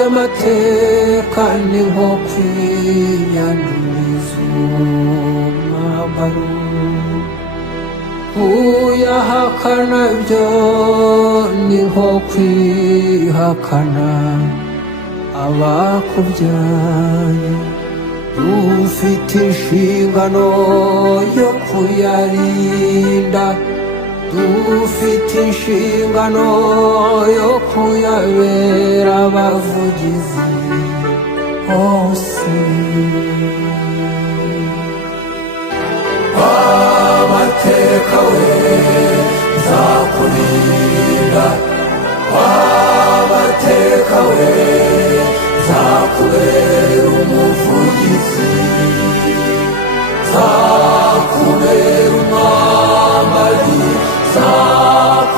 ry'amateka ni nko kwiyanduriza umwambaro. Uyahakana byo ni nko kwihakana abakubyaye. Dufite inshingano yo kuyarinda, dufite inshingano yo kuyabera abavugizi hose. Amateka we